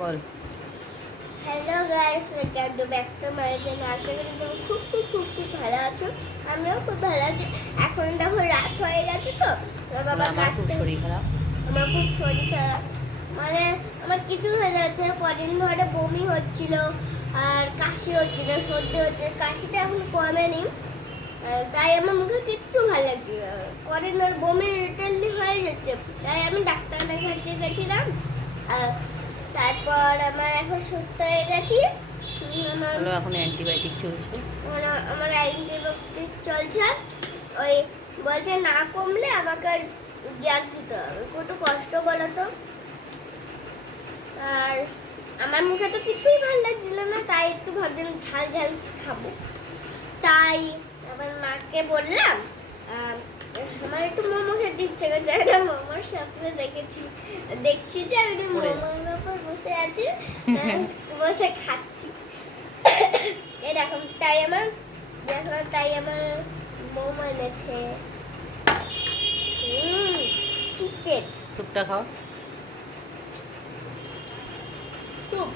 Ball. Hello guys, welcome to back to my channel. আশা করি তুমি খুব খুব খুব খুব ভালো আছো। আমিও খুব ভালো আছি। এখন দেখো রাত হয়ে গেছে তো আমার বাবা আমার খুব শরীর খারাপ। আমার খুব শরীর খারাপ, মানে আমার কিছু হয়ে যাচ্ছে। কদিন ধরে বমি হচ্ছিল আর কাশি হচ্ছিল, সর্দি হচ্ছে। কাশিটা এখন কমেনি, তাই আমার মুখে কিচ্ছু ভালো লাগছে না। কদিন ধরে বমি রিটেনলি হয়ে যাচ্ছে, তাই আমি ডাক্তার দেখাতে গেছিলাম। তারপর আমার এখন সুস্থ হয়ে গেছি। হলো এখন অ্যান্টিবায়োটিক চলছে। আমার অ্যান্টিবায়োটিক চলছে। ওই বলছে না কমলে আমাকে গ্যাস দিতে হবে। কত কষ্ট বলো তো। আর আমার মুখে তো কিছুই ভালো লাগছিল না, তাই একটু ভাবছিলাম ঝাল ঝাল খাবো। তাই আমার মাকে বললাম আমার একটু মোমো খেতে ইচ্ছে করছে। একটা মোমোর স্বপ্ন দেখছি যে আমি মোমোর উপর বসে আছি, বসে খাচ্ছি এরকম। তাই আমার মোমো এনেছে। চিকেন স্যুপটা খাও। স্যুপ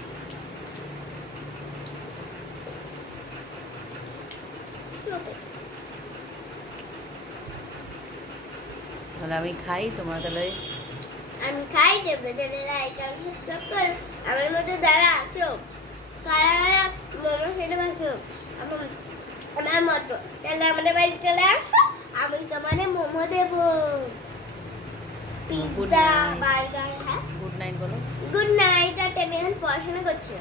তাহলে আমি খাই, তোমরা তাহলে আমি খাই দেবো। তাহলে লাইক আর সাবস্ক্রাইব করো। আমার মধ্যে যারা আছো, কারা মোমো খেতে পারছো আমার মতো, তাহলে আমাদের বাড়ি চলে আসো। আমি তোমাদের মোমো দেবো, পিৎজা, বার্গার। হ্যাঁ, গুড নাইট বলো। Good night. আর আমি এখন পড়াশোনা করছি।